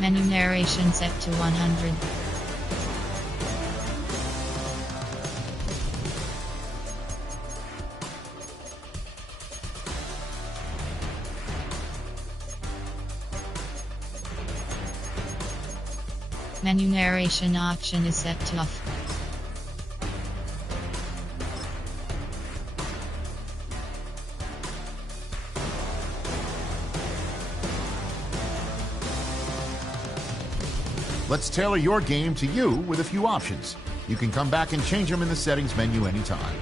Menu narration set to 100. Menu narration option is set to off. Let's tailor your game to you with a few options. You can come back and change them in the settings menu anytime.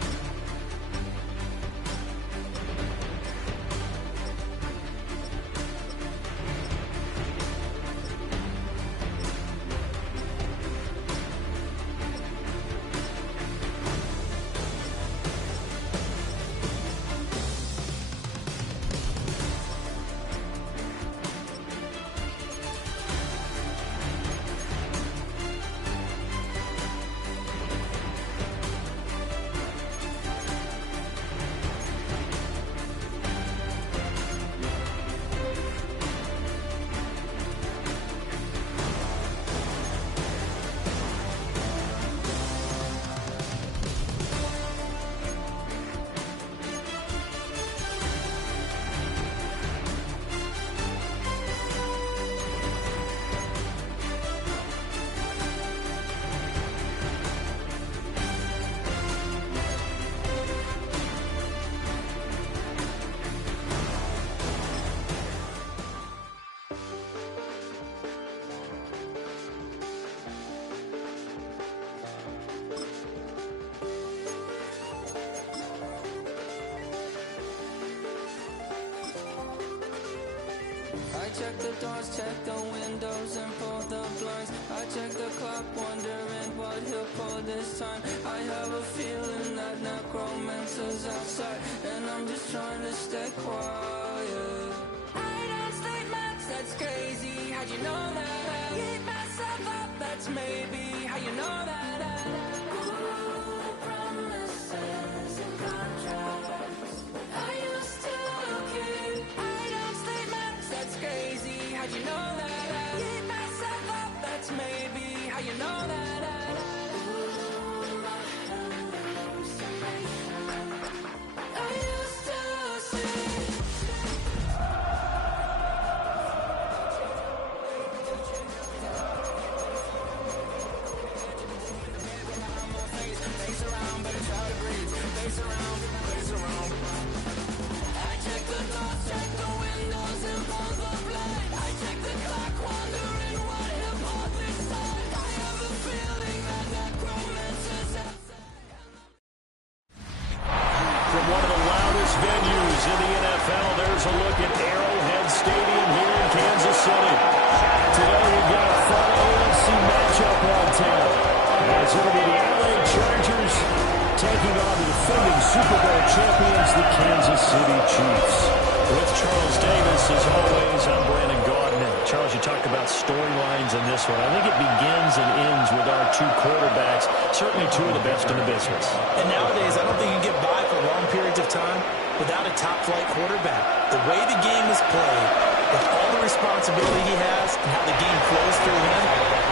I check the doors, check the windows, and pull the blinds. I check the clock, wondering what he'll pull this time. I have a feeling that necromancer's outside, and I'm just trying to stay quiet. I don't sleep much, that's crazy. How'd you know that? Keep myself up, that's maybe how you know that. Ooh, promises and contracts. I used to keep. I don't sleep much, that's crazy. How'd you know that? Keep myself up, that's maybe how you know that. Ooh, my hallucination. I used to see. From one of the loudest venues in the NFL, there's a look at Arrowhead Stadium here in Kansas City. Today we've got a fun AFC matchup on tap. As it'll be the LA Chargers taking on the defending Super Bowl champions, the Kansas City Chiefs. With Charles Davis, as always, I'm Brandon Gaudin. Charles, you talked about storylines in this one. I think it begins and ends with our two quarterbacks, certainly two of the best in the business. And nowadays, I don't think you can get by for long periods of time without a top-flight quarterback. The way the game is played, with all the responsibility he has and how the game flows through him,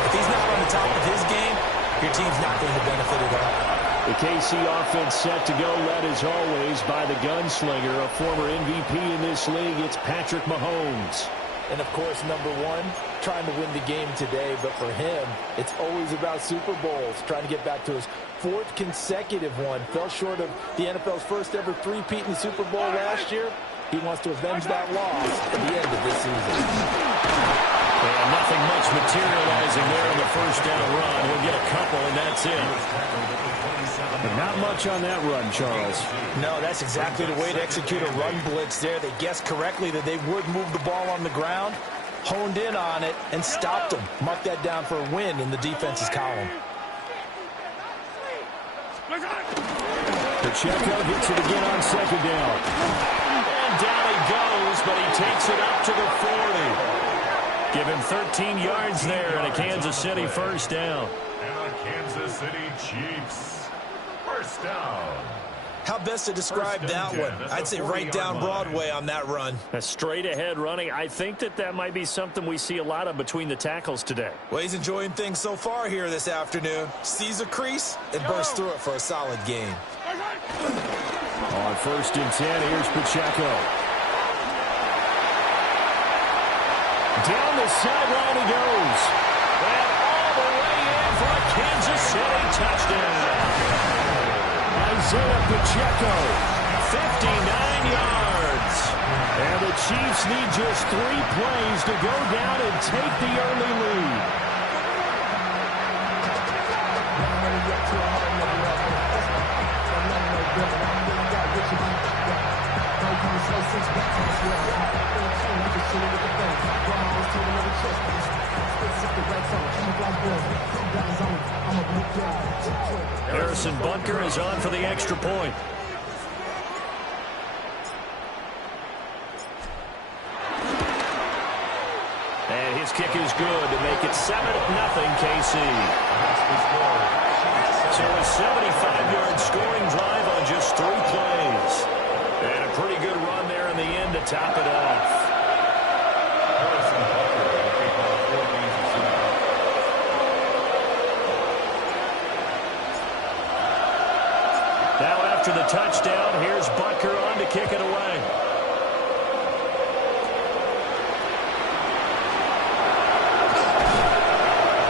if he's not on the top of his game, your team's not going to benefit at all. The KC offense set to go, led as always by the gunslinger, a former MVP in this league. It's Patrick Mahomes. And, of course, number one, trying to win the game today. But for him, it's always about Super Bowls, trying to get back to his fourth consecutive one. Fell short of the NFL's first ever three-peat in the Super Bowl last year. He wants to avenge that loss at the end of this season. And nothing much materializing there in the first down run. We'll get a couple, and that's it. But not much on that run, Charles. No, that's exactly the way to execute a run blitz there. They guessed correctly that they would move the ball on the ground, honed in on it, and stopped them. Mark that down for a win in the defense's column. Pacheco gets it again on second down. And down he goes, but he takes it up to the 40. Give him 13 yards there and a Kansas City first down. And the Kansas City Chiefs, first down. How best to describe that one? I'd say right down Broadway on that run. A straight ahead running. I think that might be something we see a lot of between the tackles today. Well, he's enjoying things so far here this afternoon. Sees a crease and bursts through it for a solid gain. On 1st and 10, here's Pacheco. Down the sideline he goes. And all the way in for a Kansas City touchdown. Isaiah Pacheco, 59 yards. And the Chiefs need just 3 plays to go down and take the early lead. Harrison Bunker is on for the extra point. And his kick is good to make it 7-0 KC. So a 75-yard scoring drive on just 3 plays. And a pretty good run there in the end to top it off. Now after the touchdown, here's Butker on to kick it away.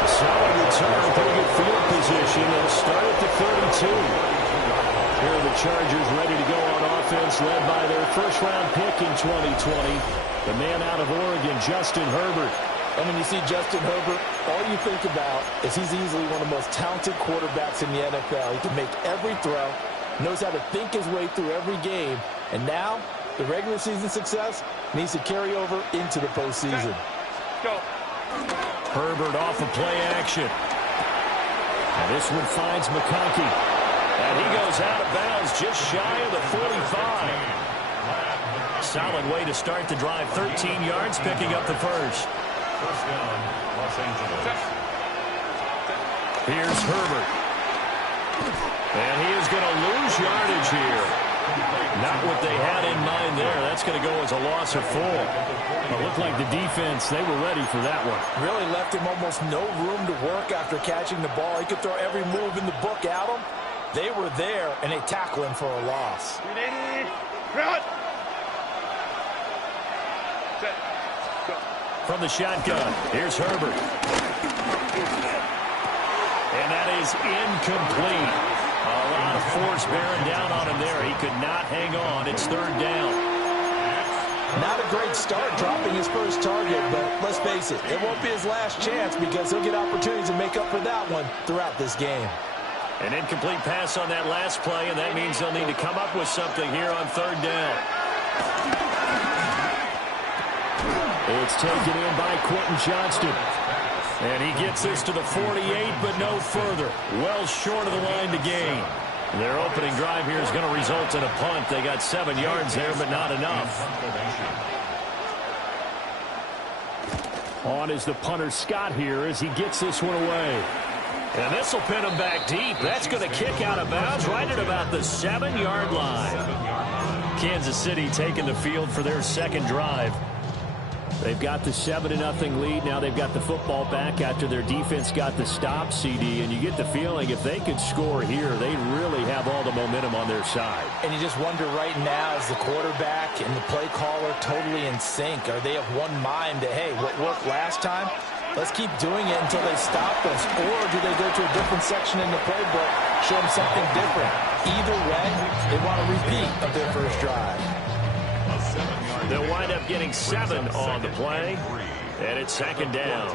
Solid return, pretty good field position. They'll start at the 32. Here are the Chargers ready to go on offense, led by their first-round pick in 2020, the man out of Oregon, Justin Herbert. And when you see Justin Herbert, all you think about is he's easily one of the most talented quarterbacks in the NFL. He can make every throw, knows how to think his way through every game, and now the regular season success needs to carry over into the postseason. Go. Herbert off of play action. And this one finds McConkey. And he goes out of bounds just shy of the 45. Solid way to start the drive. 13 yards, picking up the first. First down, Los Angeles. Here's Herbert. And he is going to lose yardage here. Not what they had in mind there. That's going to go as a loss of 4. It looked like the defense, they were ready for that one. Really left him almost no room to work after catching the ball. He could throw every move in the book at him. They were there, and they tackle him for a loss. From the shotgun, here's Herbert. And that is incomplete. A lot of force bearing down on him there. He could not hang on. It's 3rd down. Not a great start dropping his first target, but let's face it, it won't be his last chance because he'll get opportunities to make up for that one throughout this game. An incomplete pass on that last play, and that means they'll need to come up with something here on 3rd down. It's taken in by Quentin Johnston. And he gets this to the 48, but no further. Well short of the line to gain. Their opening drive here is going to result in a punt. They got 7 yards there, but not enough. On is the punter Scott here as he gets this one away. And this will pin him back deep. That's going to kick out of bounds right at about the 7-yard line. Kansas City taking the field for their second drive. They've got the 7-0 lead. Now they've got the football back after their defense got the stop, CD. And you get the feeling if they could score here, they really have all the momentum on their side. And you just wonder right now, is the quarterback and the play caller totally in sync? Are they of one mind that, hey, what worked last time? Let's keep doing it until they stop us. Or do they go to a different section in the playbook, show them something different? Either way, they want a repeat of their first drive. They'll wind up getting 7 on the play, and it's 2nd down.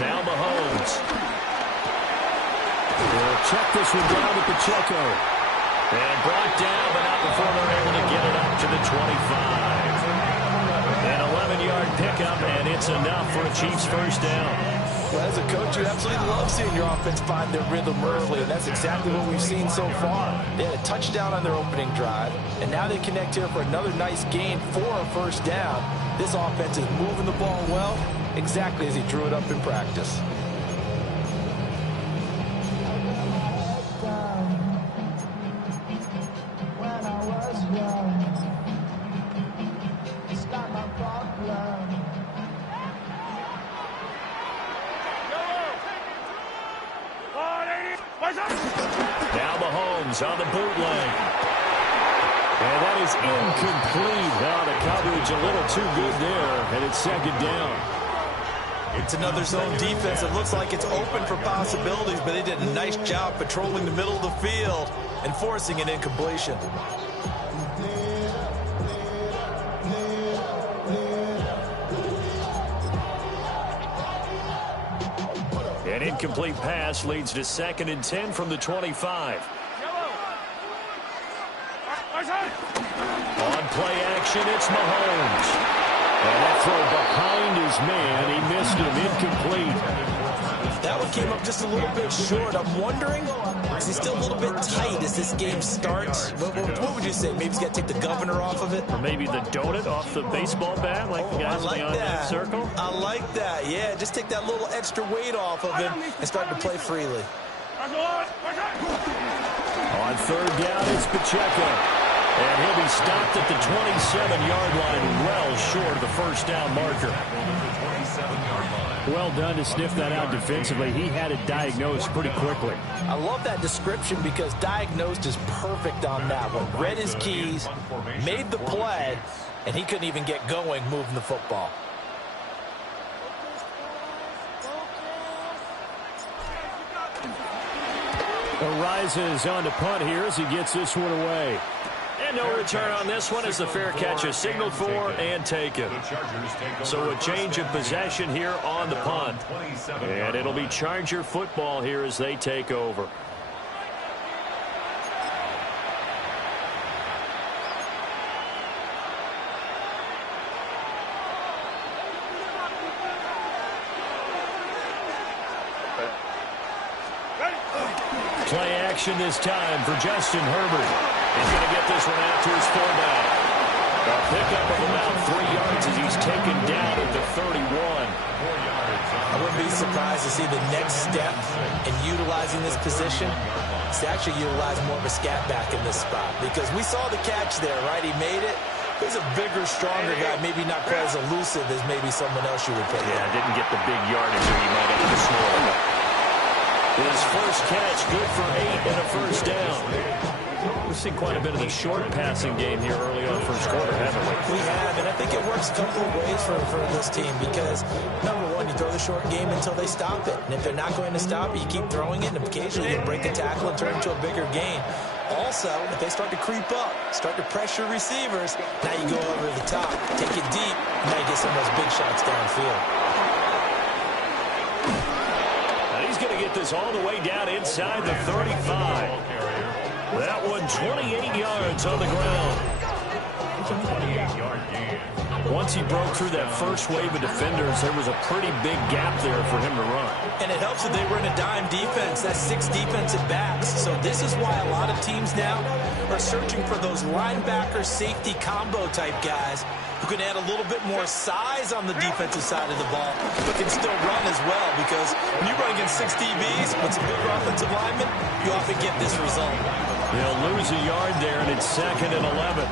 Now Mahomes. They'll check this one down to Pacheco. And brought down, but not before they're able to get it up to the 25. An 11-yard pickup, and it's enough for a Chiefs first down. Well, as a coach, you absolutely love seeing your offense find their rhythm early, and that's exactly what we've seen so far. They had a touchdown on their opening drive, and now they connect here for another nice gain for a first down. This offense is moving the ball well, exactly as he drew it up in practice. Now Mahomes on the bootleg. And that is incomplete. Now the coverage a little too good there, and it's second down. It's another zone defense. It looks like it's open for possibilities, but they did a nice job patrolling the middle of the field and forcing an incompletion. An incomplete pass leads to 2nd and 10 from the 25. On play action, it's Mahomes. And that throw behind his man, he missed him, incomplete. That one came up just a little bit short. I'm wondering, is he still a little bit tight as this game starts? What would you say? Maybe he's got to take the governor off of it? Or maybe the donut off the baseball bat, like the guys like in the that circle? I like that, yeah. Just take that little extra weight off of him and start to play freely. On 3rd down, it's Pacheco. And he'll be stopped at the 27-yard line, well short of the first down marker. Well done to sniff that out defensively. He had it diagnosed pretty quickly. I love that description because diagnosed is perfect on that one. Read his keys, made the play, and he couldn't even get going moving the football. Arises on to punt here as he gets this one away. And no return on this one as the fair catch is signaled for and taken. So a change of possession here on the punt. And it'll be Charger football here as they take over. Play action this time for Justin Herbert. He's going to get this one out to his fullback. A pickup of about 3 yards as he's taken down at the 31. I wouldn't be surprised to see the next step in utilizing this position is to actually utilize more of a scat back in this spot, because we saw the catch there, right? He made it. He's a bigger, stronger guy, maybe not quite as elusive as maybe someone else you would pick. Yeah, didn't get the big yardage where you might have to score. His first catch, good for 8 and a first down. We've seen quite a bit of the short passing game here early on first quarter, haven't we? We have, and I think it works a couple of ways for this team because, number one, you throw the short game until they stop it. And if they're not going to stop it, you keep throwing it, and occasionally you break a tackle and turn it into a bigger gain. Also, if they start to creep up, start to pressure receivers, now you go over the top, take it deep, and now you get some of those big shots downfield. He's going to get this all the way down inside the 35. That one 28 yards on the ground. It's a 28-yard gain. Once he broke through that first wave of defenders, there was a pretty big gap there for him to run. And it helps that they were in a dime defense. That's 6 defensive backs. So this is why a lot of teams now are searching for those linebacker safety combo type guys who can add a little bit more size on the defensive side of the ball, but can still run as well, because when you run against 6 DBs with some bigger offensive linemen, you often get this result. They'll lose a yard there, and it's 2nd and 11.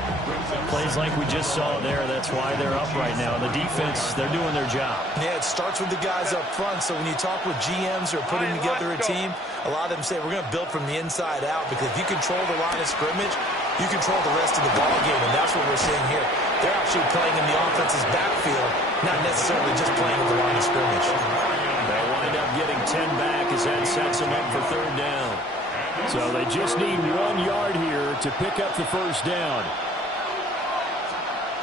Plays like we just saw there, that's why they're up right now. The defense, they're doing their job. Yeah, it starts with the guys up front, so when you talk with GMs who are putting together a team, a lot of them say we're going to build from the inside out, because if you control the line of scrimmage, you control the rest of the ball game, and that's what we're seeing here. They're actually playing in the offense's backfield, not necessarily just playing in the line of scrimmage. They'll wind up getting 10 back as that sets them up for 3rd down. So they just need 1 yard here to pick up the first down.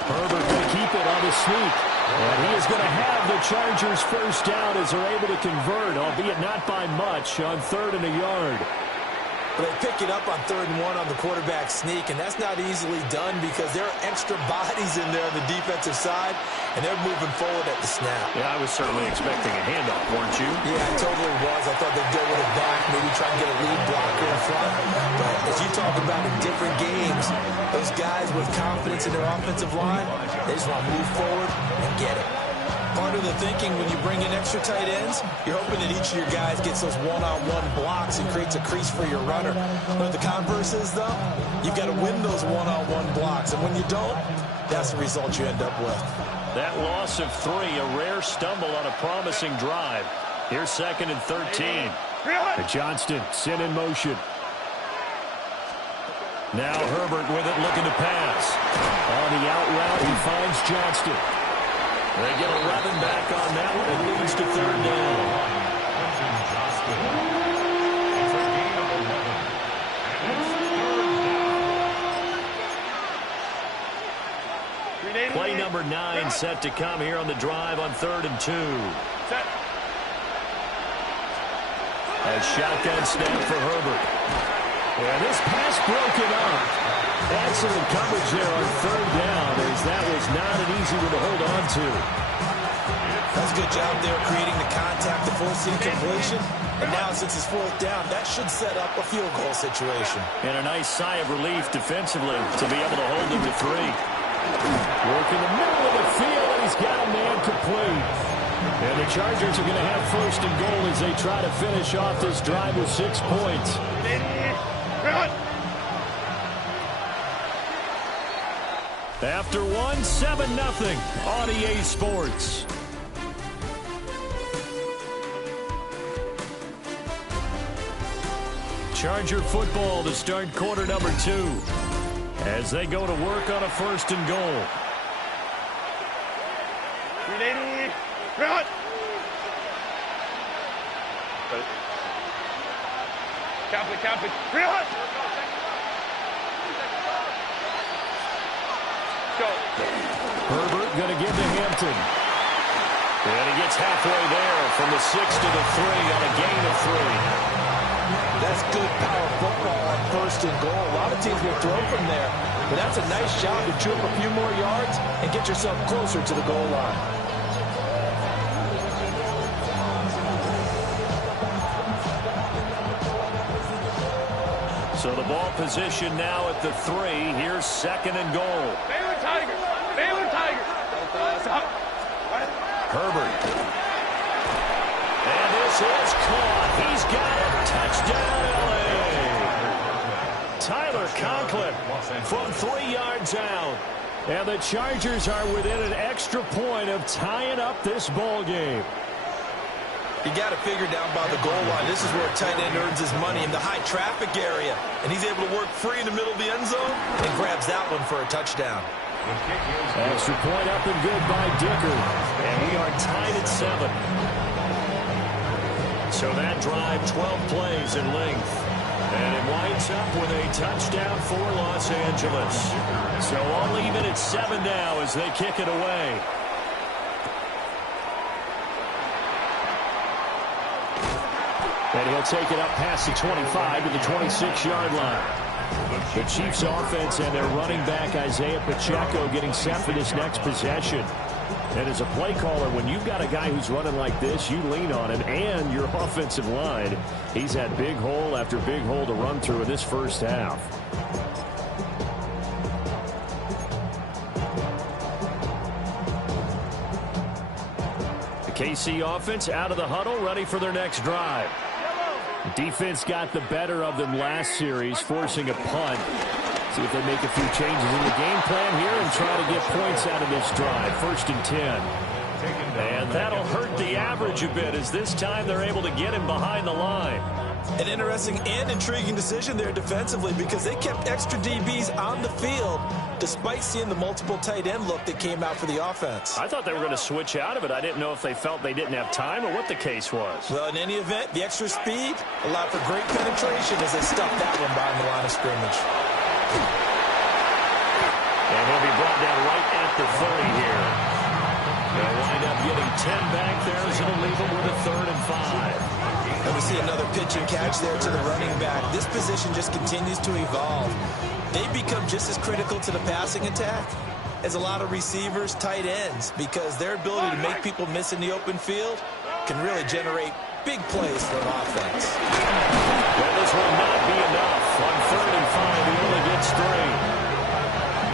Herbert going to keep it on the sneak. And he is going to have the Chargers first down as they're able to convert, albeit not by much, on 3rd and a yard. But they pick it up on 3rd and 1 on the quarterback sneak, and that's not easily done because there are extra bodies in there on the defensive side, and they're moving forward at the snap. Yeah, I was certainly expecting a handoff, weren't you? Yeah, I totally was. I thought they'd go with it back, maybe try and get a lead blocker in front. But as you talk about in different games, those guys with confidence in their offensive line, they just want to move forward and get it. Part of the thinking when you bring in extra tight ends, you're hoping that each of your guys gets those one-on-one blocks and creates a crease for your runner. But the converse is, though, you've got to win those one-on-one blocks. And when you don't, that's the result you end up with. That loss of 3, a rare stumble on a promising drive. Here's 2nd and 13. And Johnston sent in motion. Now Herbert with it, looking to pass. On the out route, he finds Johnston. They get 11 back on that one. It leads to 3rd down. Play number 9 set to come here on the drive on 3rd and 2. A shotgun snap for Herbert. And this pass broken up. Excellent coverage there on 3rd down, as that was not an easy one to hold on to. That's a good job there creating the contact to force the incompletion. And now since it's 4th down, that should set up a field goal situation. And a nice sigh of relief defensively to be able to hold him to 3. Work in the middle of the field, and he's got a man complete. And the Chargers are going to have 1st and goal as they try to finish off this drive with 6 points. After 1, 7-0 on EA Sports. Charger football to start quarter number 2 as they go to work on a 1st and goal. 380, run! Count it, run! Go. Herbert going to give to Hampton. And he gets halfway there from the 6 to the 3 on a gain of 3. That's good power football on 1st and goal. A lot of teams will throw from there, but that's a nice job to chew up a few more yards and get yourself closer to the goal line. So the ball position now at the 3. Here's 2nd and goal. Baylor Tigers! Baylor Tigers! Herbert. And this is caught. He's got it. Touchdown, L.A. Tyler Conklin from 3 yards out. And the Chargers are within an extra point of tying up this ball game. You got to figure down by the goal line. This is where a tight end earns his money, in the high traffic area. And he's able to work free in the middle of the end zone and grabs that one for a touchdown. Extra point up and good by Dicker. And we are tied at 7. So that drive, 12 plays in length. And it winds up with a touchdown for Los Angeles. So all even at 7 now as they kick it away. And he'll take it up past the 25 to the 26-yard line. The Chiefs offense and their running back Isaiah Pacheco getting set for this next possession. And as a play caller, when you've got a guy who's running like this, you lean on him and your offensive line. He's had big hole after big hole to run through in this first half. The KC offense out of the huddle, ready for their next drive. Defense got the better of them last series, forcing a punt. See if they make a few changes in the game plan here and try to get points out of this drive. 1st and 10. And that'll hurt the average a bit as this time they're able to get him behind the line. An interesting and intriguing decision there defensively because they kept extra DBs on the field despite seeing the multiple tight end look that came out for the offense. I thought they were going to switch out of it. I didn't know if they felt they didn't have time or what the case was. Well, in any event, the extra speed allowed for great penetration as they stuffed that one behind the line of scrimmage. And he'll be brought down right at the 30 here. They'll wind up getting 10 back there as it'll leave them with a 3rd and 5. And we see another pitch and catch there to the running back. This position just continues to evolve. They become just as critical to the passing attack as a lot of receivers, tight ends, because their ability to make people miss in the open field can really generate big plays for an offense. Well, this will not be enough. On 3rd and 5, he only gets 3.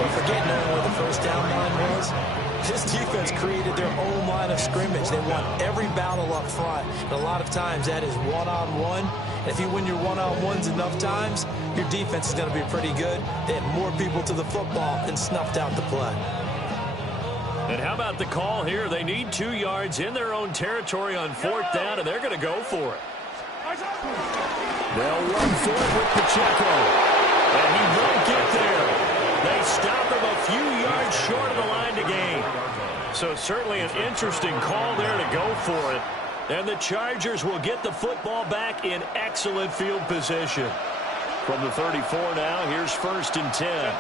But forget knowing where the 1st down line was. This defense created their own line of scrimmage. They won every battle up front. And a lot of times that is one-on-one. And if you win your one-on-ones enough times, your defense is going to be pretty good. They had more people to the football and snuffed out the play. And how about the call here? They need 2 yards in their own territory on 4th down, and they're going to go for it. They'll run for it with Pacheco. And he won't get there. They stop him a few yards short of the line to gain. So certainly an interesting call there to go for it. And the Chargers will get the football back in excellent field position. From the 34 now, here's 1st and 10.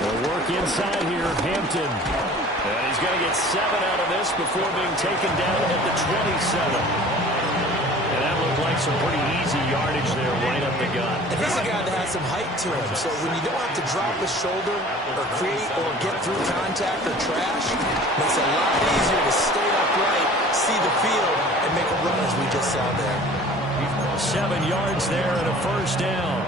They'll work inside here, Hampton. And he's going to get 7 out of this before being taken down at the 27. And that looked like some pretty easy yardage there right up the gut. And he's a guy that has some height to him. So when you don't have to drop a shoulder or create or get through contact or trash, it's a lot easier to stay upright, see the field, and make a run as we just saw there. 7 yards there and a 1st down.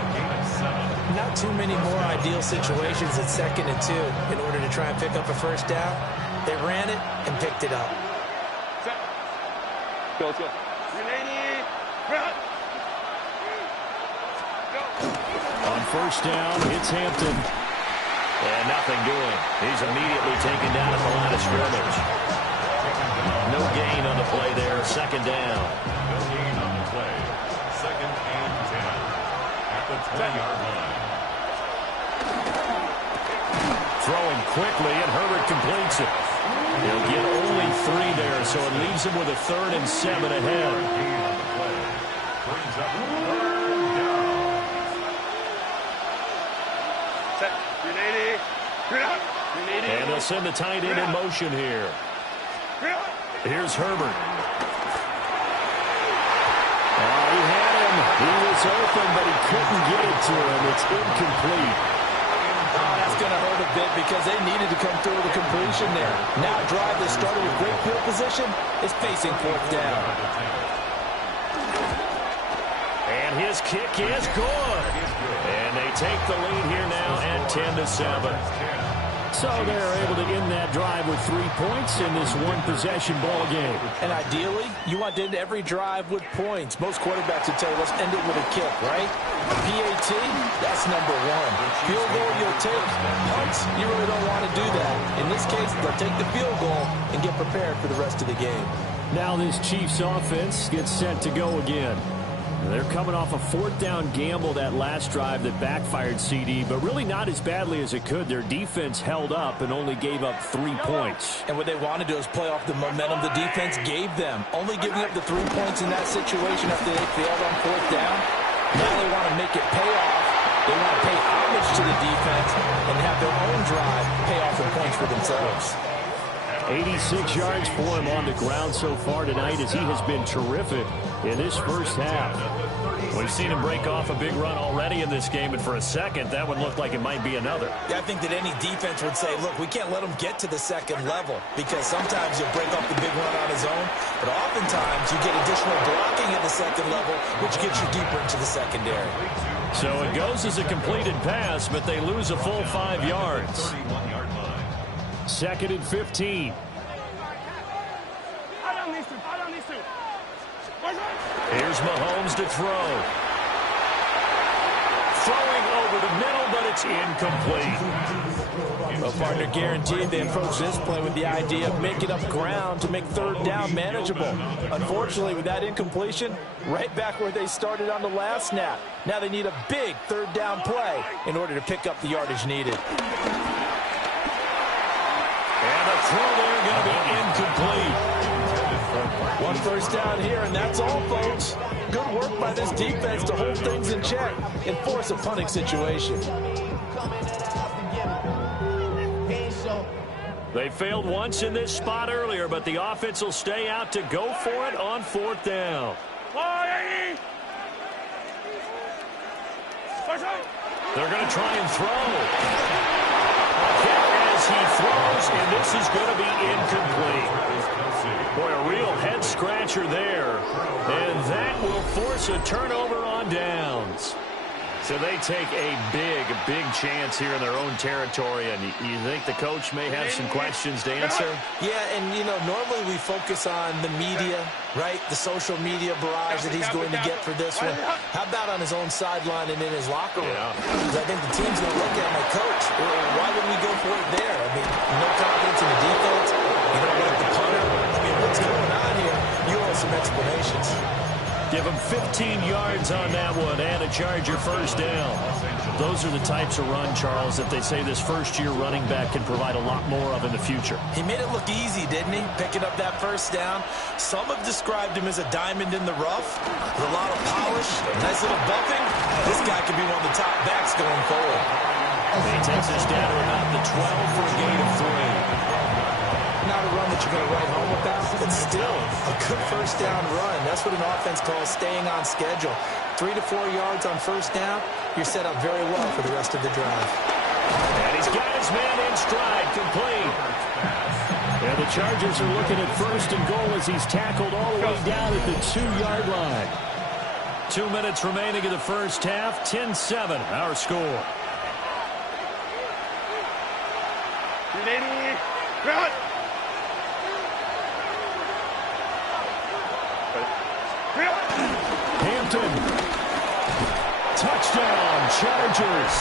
Not too many more ideal situations at 2nd and 2 in order to try and pick up a 1st down. They ran it and picked it up. Go, let's go. On 1st down, it's Hampton. And nothing doing. He's immediately taken down at the line of scrimmage. No gain on the play there. 2nd down. No gain on the play. 2nd and 10 at the 10-yard line. Throwing quickly, and Herbert completes it. He'll get only 3 there, so it leaves him with a 3rd and 7 ahead. Brings up 3rd down. Set. 380. And they'll send the tight end in motion here. Here's Herbert. He had him. He was open, but he couldn't get it to him. It's incomplete. That's going to hurt a bit because they needed to come through with a completion there. Now a drive that started with great field position is facing 4th down. And his kick is good. And they take the lead here now at 10-7. So they're able to end that drive with 3 points in this one-possession ball game. And ideally, you want to end every drive with points. Most quarterbacks would tell you, let's end it with a kick, right? PAT, that's number 1. Field goal, you'll take. Punts, you really don't want to do that. In this case, they'll take the field goal and get prepared for the rest of the game. Now this Chiefs offense gets set to go again. They're coming off a 4th down gamble that last drive that backfired CD, but really not as badly as it could. Their defense held up and only gave up 3 points. And what they want to do is play off the momentum the defense gave them. Only giving up the 3 points in that situation after they failed on 4th down. Now they want to make it pay off. They want to pay homage to the defense and have their own drive pay off in points for themselves. 86 yards for him on the ground so far tonight as he has been terrific in this 1st half. We've seen him break off a big run already in this game, and for a second, that one looked like it might be another. Yeah, I think that any defense would say, look, we can't let him get to the 2nd level because sometimes he'll break off the big run on his own, but oftentimes you get additional blocking at the 2nd level, which gets you deeper into the secondary. So it goes as a completed pass, but they lose a full 5 yards. 2nd and 15. Here's Mahomes to throw. Throwing over the middle, but it's incomplete. Well, partner guaranteed they approach this play with the idea of making up ground to make 3rd down manageable. Unfortunately, with that incompletion, right back where they started on the last snap. Now they need a big 3rd down play in order to pick up the yardage needed. And the throw there going to be incomplete. 1 first down here, and that's all, folks. Good work by this defense to hold things in check and force a punting situation. They failed once in this spot earlier, but the offense will stay out to go for it on 4th down. They're going to try and throw. As he throws, and this is going to be incomplete. Boy, a real head-scratcher there. And that will force a turnover on downs. So they take a big chance here in their own territory, and you think the coach may have some questions to answer? Yeah, and, normally we focus on the media, right? The social media barrage that he's going to get for this one. How about on his own sideline and in his locker room? Because I think the team's going to look at my coach. Why wouldn't we go for it there? I mean, no confidence in the defense. You don't like the punter. I mean, what's going on here? You owe some explanations. Give him 15 yards on that one and a Charger first down. Those are the types of run, Charles, that they say this first-year running back can provide a lot more of in the future. He made it look easy, didn't he? Picking up that first down. Some have described him as a diamond in the rough with a lot of polish, nice little buffing. This guy could be one of the top backs going forward. He takes us down to about the 12 for a gain of 3. Not a run that you're going to write home about, but still a good first down run. That's what an offense calls staying on schedule. 3 to 4 yards on first down, you're set up very well for the rest of the drive. And he's got his man in stride, complete. And the Chargers are looking at first and goal as he's tackled all the way down at the 2-yard line. 2 minutes remaining in the first half, 10-7, our score. Ready, run! Hampton. Touchdown, Chargers.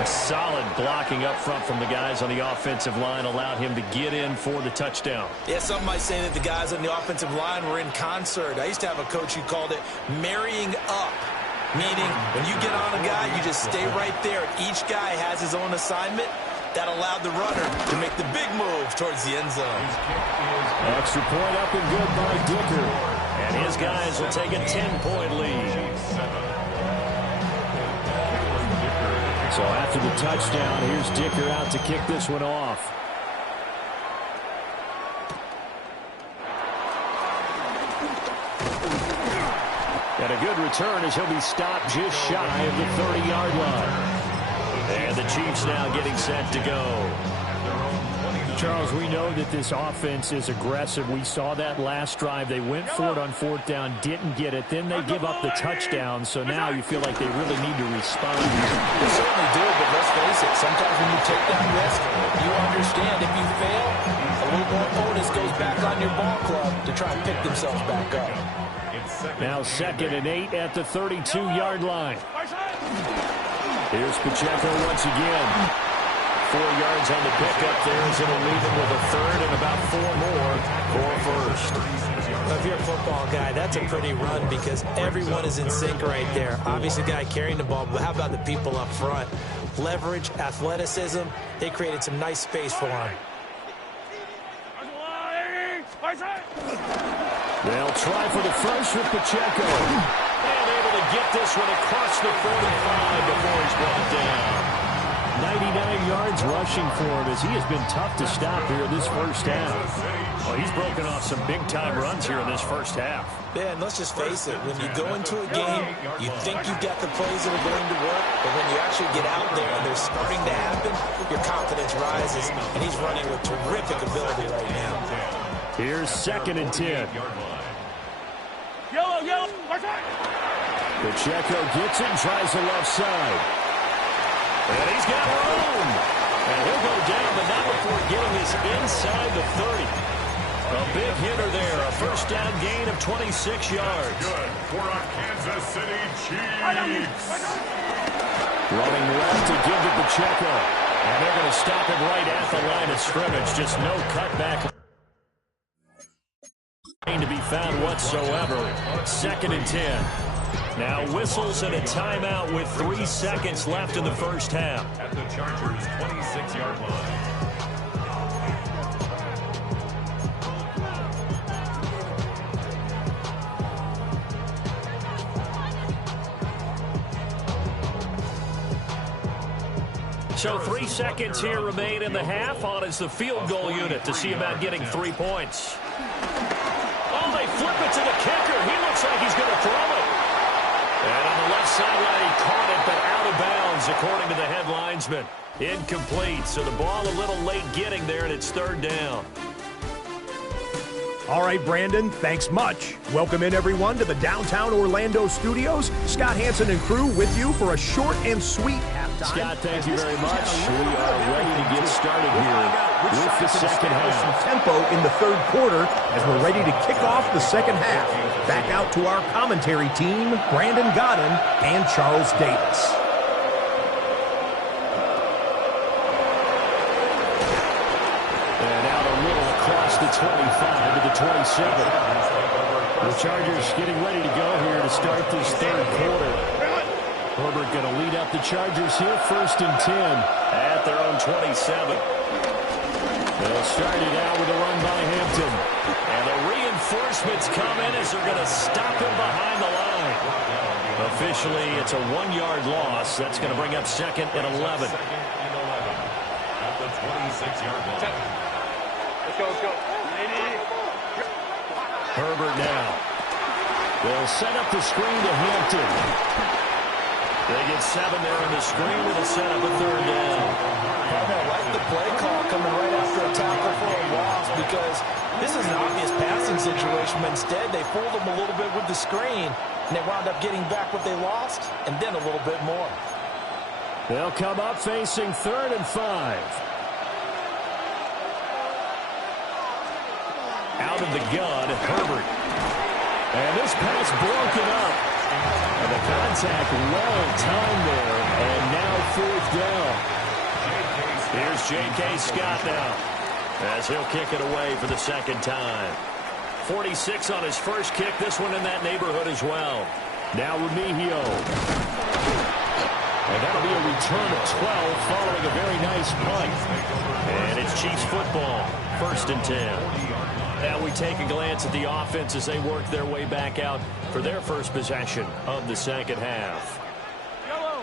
A solid blocking up front from the guys on the offensive line allowed him to get in for the touchdown. Yeah, some might say that the guys on the offensive line were in concert. I used to have a coach who called it marrying up, meaning when you get on a guy, you just stay right there. Each guy has his own assignment. That allowed the runner to make the big move towards the end zone. Extra point up and good by Dicker. And his guys will take a 10-point lead. So after the touchdown, here's Dicker out to kick this one off. And a good return as he'll be stopped just shy of the 30-yard line. And the Chiefs now getting set to go. Charles, we know that this offense is aggressive. We saw that last drive. They went for it on fourth down, didn't get it. Then they give up the touchdown. So now you feel like they really need to respond. They certainly do, but let's face it. Sometimes when you take that risk, you understand if you fail, a little more onus goes back on your ball club to try and pick themselves back up. Now 2nd and 8 at the 32-yard line. Here's Pacheco once again. 4 yards on the pickup there as it'll leave him with a third and about 4 more for first. If you're a football guy, that's a pretty run because everyone is in sync right there. Obviously, the guy carrying the ball, but how about the people up front? Leverage, athleticism, they created some nice space for him. They'll try for the first with Pacheco. And able to get this one across the 45 before he's brought down. 99 yards rushing for him as he has been tough to stop here this first half. Well, he's broken off some big-time runs here in this first half. Yeah, and let's just face it. When you go into a game, you think you've got the plays that are going to work, but when you actually get out there and they're starting to happen, your confidence rises, and he's running with terrific ability right now. Here's 2nd and 10. Yellow, Pacheco gets it and tries the left side. And he's got room. And he'll go down, but not before getting this inside the 30. A big hitter there. A first down gain of 26 yards. Good for a Kansas City Chiefs. Running left to give to Pacheco. And they're going to stop him right at the line of scrimmage. Just no cutback to be found whatsoever. 2nd and 10. Now whistles and a timeout with 3 seconds left in the first half. At the Chargers' 26-yard line. So 3 seconds here remain in the half. On is the field goal unit to see about getting 3 points. Oh, they flip it to the kicker. He looks like he's going to throw it. And on the left sideline, he caught it, but out of bounds, according to the head linesman. Incomplete, so the ball a little late getting there, and it's 3rd down. All right, Brandon, thanks much. Welcome in, everyone, to the downtown Orlando studios. Scott Hansen and crew with you for a short and sweet halftime. Scott, thank you very much. We are ready to get started here with the second half. Some tempo in the third quarter as we're ready to kick off the second half. Back out to our commentary team, Brandon Godden and Charles Davis. The 25 to the 27. The Chargers getting ready to go here to start this third quarter. Herbert going to lead up the Chargers here, 1st and 10 at their own 27. They'll start it out with a run by Hampton. And the reinforcements come in as they're going to stop him behind the line. Officially, it's a 1-yard loss. That's going to bring up 2nd and 11. At the 26-yard line. Let's go. Herbert now. They'll set up the screen to Hampton. They get 7 there on the screen with a setup of 3rd down. I like the play call coming right after a tackle for a loss because this is an obvious passing situation. But instead, they fooled them a little bit with the screen, and they wound up getting back what they lost and then a little bit more. They'll come up facing 3rd and 5. Out of the gun, Herbert. And this pass broken up. And the contact well timed there. And now 4th down. Here's J.K. Scott now, as he'll kick it away for the 2nd time. 46 on his first kick. This one in that neighborhood as well. Now Remigio. And that'll be a return of 12 following a very nice punt. And it's Chiefs football. 1st and 10. Now we take a glance at the offense as they work their way back out for their first possession of the second half.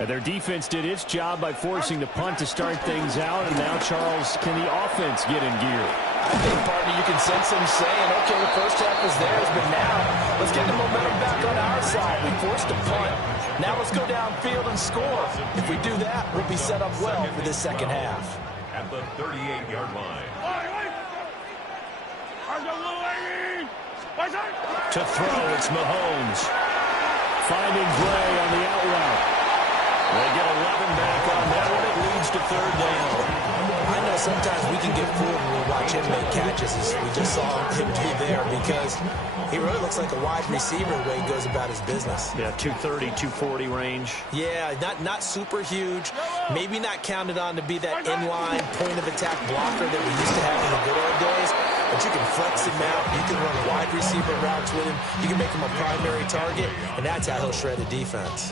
And their defense did its job by forcing the punt to start things out. And now, Charles, can the offense get in gear? I think, partner, you can sense them saying, okay, the first half was theirs, but now let's get the momentum back on our side. We forced a punt. Now let's go downfield and score. If we do that, we'll be set up well for this second half. At the 38-yard line. To throw, it's Mahomes. Finding Gray on the out route. They get 11 back on that one. It leads to 3rd down. I know sometimes we can get fooled when we watch him make catches, as we just saw him do there, because he really looks like a wide receiver the way he goes about his business. Yeah, 230, 240 range. Yeah, not super huge. Maybe not counted on to be that inline point-of-attack blocker that we used to have in the good old days. But you can flex him out. You can run wide receiver routes with him. You can make him a primary target, and that's how he'll shred a defense.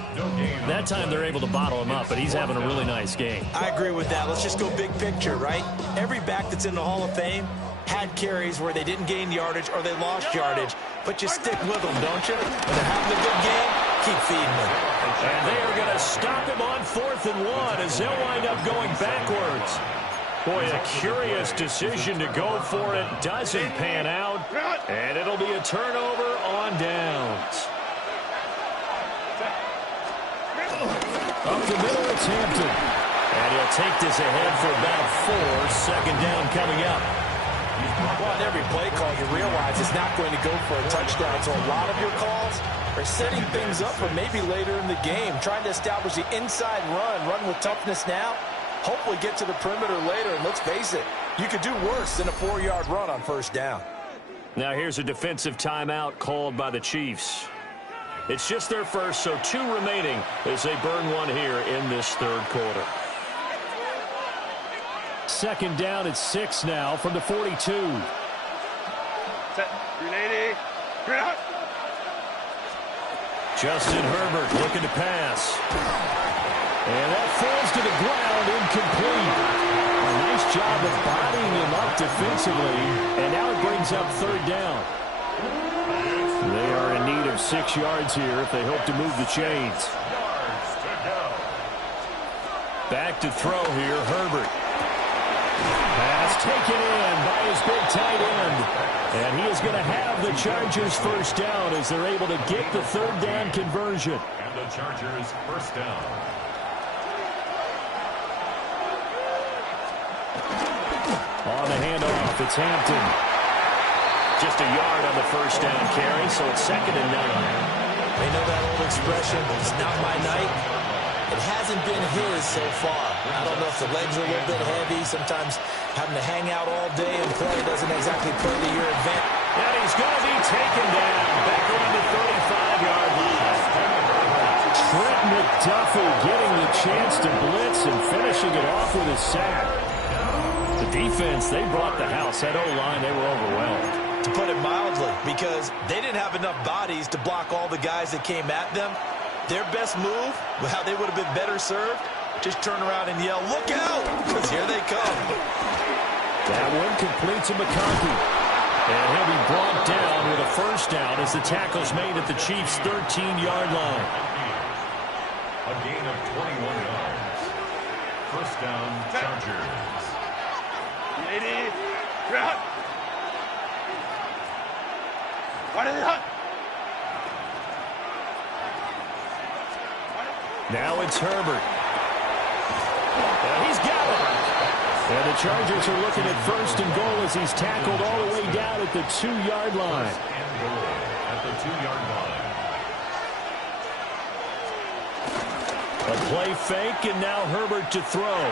That time they're able to bottle him up, but he's having a really nice game. I agree with that. Let's just go big picture, right? Every back that's in the Hall of Fame had carries where they didn't gain yardage or they lost yardage, but you stick with them, don't you? When they're having a good game, keep feeding them. And they are going to stop him on 4th and 1 as they'll wind up going backwards. Boy, a curious decision to go for it. Doesn't pan out. And it'll be a turnover on downs. Up the middle, it's Hampton. And he'll take this ahead for about 4. 2nd down coming up. Well, in every play call, you realize it's not going to go for a touchdown. So a lot of your calls are setting things up for maybe later in the game, trying to establish the inside run with toughness now. Hopefully get to the perimeter later, and let's face it, you could do worse than a 4-yard run on 1st down. Now here's a defensive timeout called by the Chiefs. It's just their first, so 2 remaining as they burn one here in this 3rd quarter. 2nd down at 6 now from the 42. Set. 380. Justin Herbert looking to pass. And that falls to the ground, incomplete. A nice job of bodying him up defensively. And now it brings up 3rd down. They are in need of 6 yards here if they hope to move the chains. Back to throw here, Herbert. Pass taken in by his big tight end. And he is going to have the Chargers 1st down as they're able to get the 3rd down conversion. And the Chargers 1st down. On the handoff, it's Hampton. just a yard on the first down carry, so it's 2nd and 9. They know that old expression, it's not my night. It hasn't been his so far. I don't know if the legs are a little bit heavy. Sometimes having to hang out all day and play doesn't exactly play to your advantage. And he's going to be taken down back around the 35-yard line. Trent McDuffie getting the chance to blitz and finishing it off with a sack. The defense, they brought the house. That O-line, they were overwhelmed. To put it mildly, because they didn't have enough bodies to block all the guys that came at them. Their best move, well, they would have been better served. Just turn around and yell, look out, because here they come. That one complete to McConkey. And he'll be brought down with a first down as the tackle's made at the Chiefs' 13-yard line. A gain of 21 yards. First down, Chargers. 80. Route. What is it? Now it's Herbert. And he's got it. And the Chargers are looking at 1st and goal as he's tackled all the way down at the 2-yard line. And goal at the 2-yard line. A play fake, and now Herbert to throw.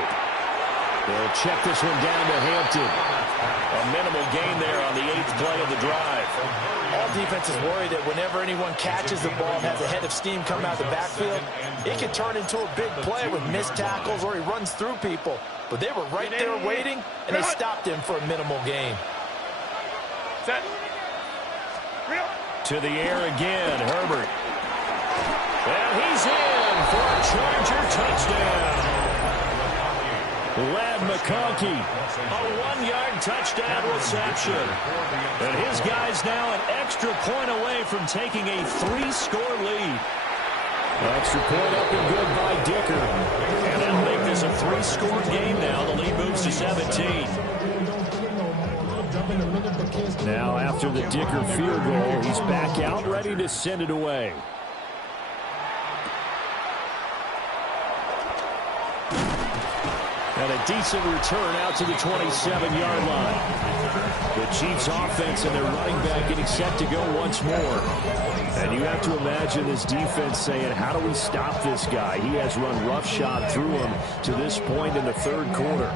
They'll check this one down to Hampton. A minimal gain there on the 8th play of the drive. All defenses worry that whenever anyone catches the ball and has a head of steam come out of the backfield, it can turn into a big play with missed tackles or he runs through people. But they were right there waiting, and they stopped him for a minimal gain. Set. To the air again, Herbert. And he's in for a Charger touchdown. Ladd McConkey, a 1-yard touchdown reception. And his guy's now an extra point away from taking a 3-score lead. Extra point up and good by Dicker. And that'll make this a 3-score game now. The lead moves to 17. Now after the Dicker field goal, he's back out ready to send it away. And a decent return out to the 27-yard line. The Chiefs offense and their running back getting set to go once more. And you have to imagine this defense saying, how do we stop this guy? He has run roughshod through him to this point in the 3rd quarter.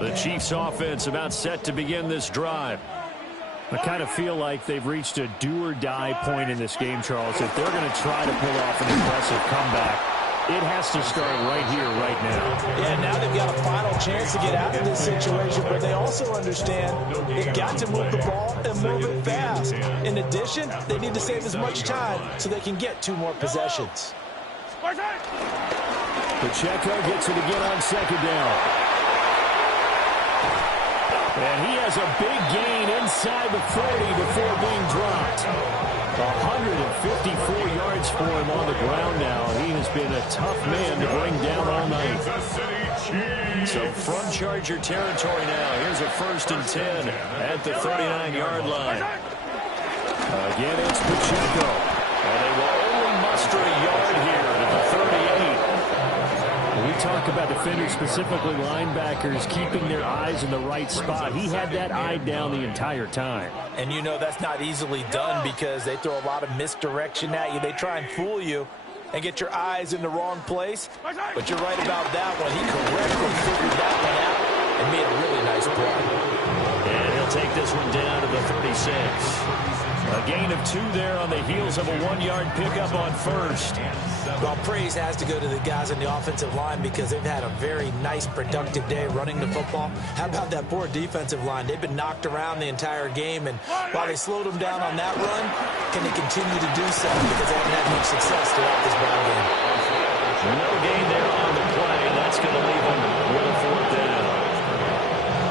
The Chiefs offense about set to begin this drive. I kind of feel like they've reached a do-or-die point in this game, Charles. If they're going to try to pull off an impressive comeback, it has to start right here, right now. Yeah, now they've got a final chance to get out of this situation, but they also understand they've got to move the ball and move it fast. In addition, they need to save as much time so they can get 2 more possessions. Pacheco gets it again on 2nd down. And he has a big gain inside the 40 before being dropped. 154 yards for him on the ground now. He has been a tough man to bring down all night. So from Charger territory now, here's a 1st and 10 at the 39-yard line. Again, it's Pacheco. And they will only muster a yard here at the 38. We talk about defenders, specifically linebackers, keeping their eyes in the right spot. He had that eye down the entire time. And you know that's not easily done because they throw a lot of misdirection at you. They try and fool you and get your eyes in the wrong place. But you're right about that one. He correctly figured that one out and made a really nice play. And he'll take this one down to the 36. A gain of 2 there on the heels of a 1-yard pickup on 1st. Well, praise has to go to the guys on the offensive line because they've had a very nice, productive day running the football. How about that poor defensive line? They've been knocked around the entire game, and while they slowed them down on that run, can they continue to do so because they haven't had much success throughout this ball game? No gain there on the play. That's going to leave them with a 4th down.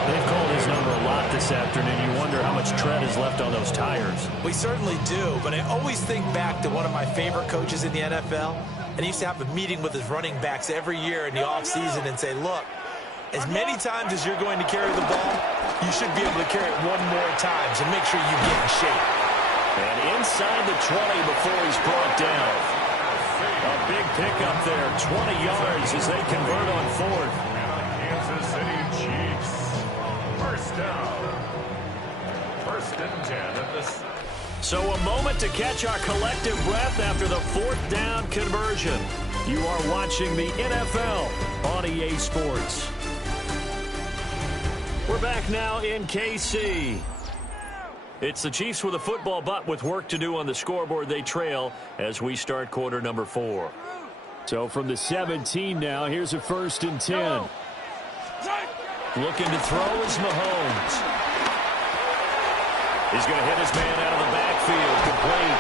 They've called his number a lot this afternoon. You wonder how much tread is left on those tires. We certainly do, but I always think back to one of my favorite coaches in the NFL, and he used to have a meeting with his running backs every year in the offseason and say, look, as many times as you're going to carry the ball, you should be able to carry it 1 more time, so make sure you get in shape. And inside the 20 before he's brought down. A big pickup there, 20 yards as they convert on fourth. Kansas City Chiefs. First down. First and 10 at this. So a moment to catch our collective breath after the fourth down conversion. You are watching the NFL on EA Sports. We're back now in KC. It's the Chiefs with a football, but with work to do on the scoreboard. They trail as we start quarter number 4. So from the 17 now, here's a first and 10. Looking to throw is Mahomes. He's going to hit his man out of the backfield, complete.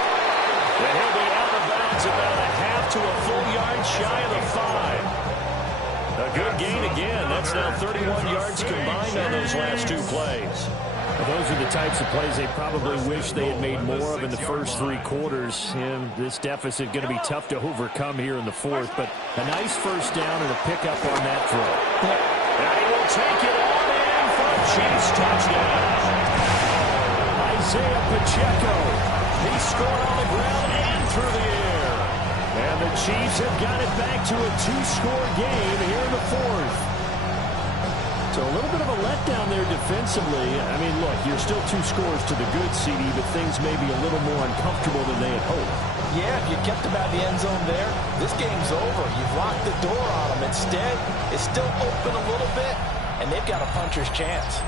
And he'll be out of bounds about a half to a full yard shy of the 5. A good gain again. That's now 31 yards combined on those last 2 plays. Well, those are the types of plays they probably wish they had made more of in the first 3 quarters. And this deficit going to be tough to overcome here in the 4th. But a nice first down and a pickup on that throw. And he will take it on in for a Chiefs touchdown. Isaiah Pacheco. He scored on the ground and through the air. And the Chiefs have got it back to a 2-score game here in the 4th. So a little bit of a letdown there defensively. I mean, look, you're still 2 scores to the good, CD, but things may be a little more uncomfortable than they had hoped. Yeah, if you kept them out of the end zone there, this game's over. You've locked the door on them. Instead, it's still open a little bit, and they've got a puncher's chance.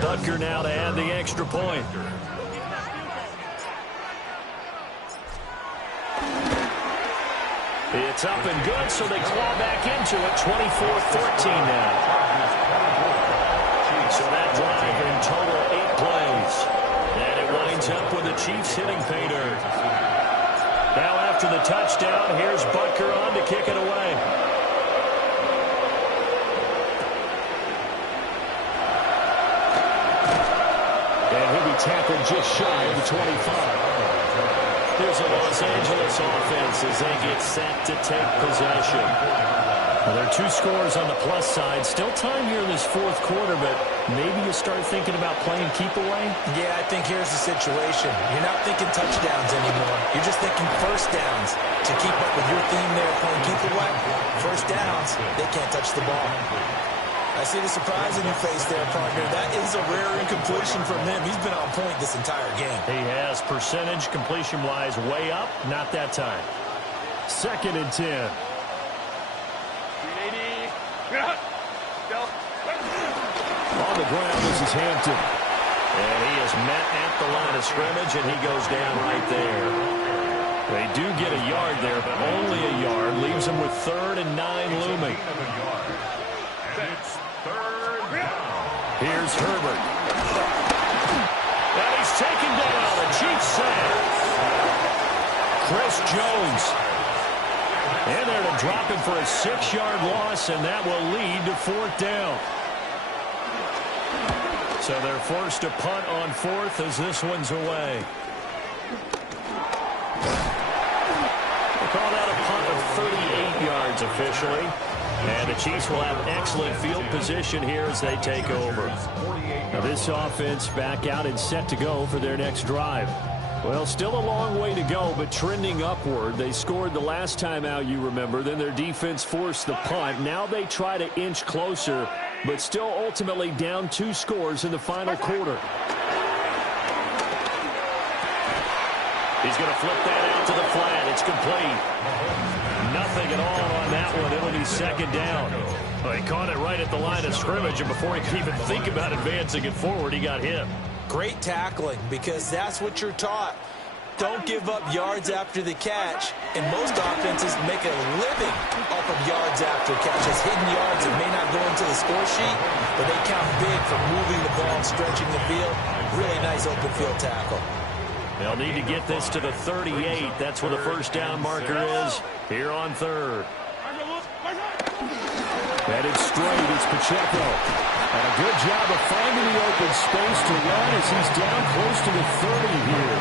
Butker now to add the extra point. It's up and good, so they claw back into it. 24-14 now. So that drive in total 8 plays. And it winds up with the Chiefs hitting pay dirt. Now after the touchdown, here's Butker on to kick it away. Tackled just shy of the 25. Here's a Los Angeles offense as they get set to take possession. Well, there are 2 scores on the plus side. Still time here in this 4th quarter, but maybe you start thinking about playing keep away? Yeah, I think here's the situation. You're not thinking touchdowns anymore. You're just thinking first downs. To keep up with your theme there, playing keep away, first downs, they can't touch the ball. I see the surprise in your face there, partner. That is a rare incompletion from him. He's been on point this entire game. He has. Percentage completion-wise way up. Not that time. 2nd and 10. 380. On the ground, this is Hampton. And he is met at the line of scrimmage, and he goes down right there. They do get a yard there, but only a yard. Leaves them with 3rd and 9 looming. Here's Herbert. And he's taken down. The Chiefs sack. Chris Jones. And they're to drop him for a 6-yard loss, and that will lead to 4th down. So they're forced to punt on 4th as this one's away. They call that a punt of 38 yards officially. And the Chiefs will have excellent field position here as they take over. Now this offense back out and set to go for their next drive. Well, still a long way to go, but trending upward. They scored the last time out, you remember. Then their defense forced the punt. Now they try to inch closer, but still ultimately down 2 scores in the final quarter. He's going to flip that out to the flat. It's complete. Nothing at all on that one. It'll be 2nd down. Well, he caught it right at the line of scrimmage, and before he could even think about advancing it forward, he got hit. Great tackling, because that's what you're taught. Don't give up yards after the catch. And most offenses make a living off of yards after catch. As hidden yards that may not go into the score sheet, but they count big for moving the ball and stretching the field. Really nice open field tackle. They'll need to get this to the 38. That's where the first down marker is here on 3rd. Headed straight, it's Pacheco. And a good job of finding the open space to run as he's down close to the 30 here.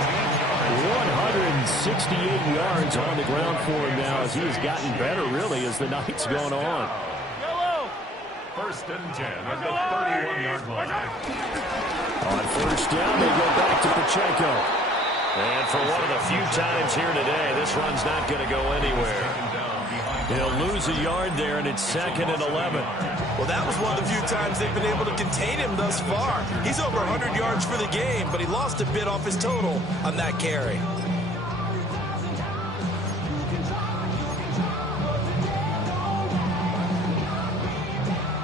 68 yards on the ground for him now as he has gotten better, really, as the night's gone on. First and 10 at the 31-yard line. On first down, they go back to Pacheco. And for one of the few times here today, this run's not going to go anywhere. He'll lose a yard there, and it's 2nd and 11. Well, that was one of the few times they've been able to contain him thus far. He's over 100 yards for the game, but he lost a bit off his total on that carry.